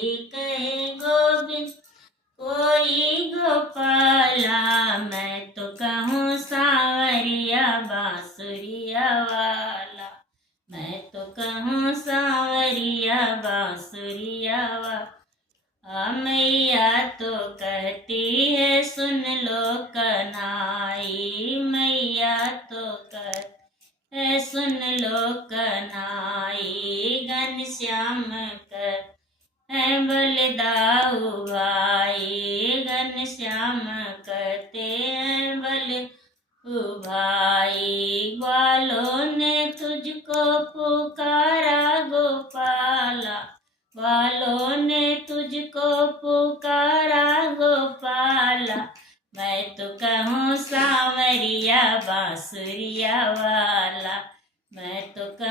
कोई कहे गोविंद कोई गोपाला, मैं तो कहूँ सांवरिया बांसुरिया वाला, मैं तो कहूँ सांवरिया बांसुरिया वाला। मैया तो कहती है सुन लो कनाई, मैया तो कहती है सुन लो कनाई, घनश्याम कर है बलदाऊ भाई, घनश्याम करते हैं बलदाऊ भाई। ग्वालों ने तुझको पुकारा गोपाला, ग्वालों ने तुझको पुकारा गोपाला, मैं तो कहूँ सांवरिया बांसुरिया वाला, मैं तो कहूँ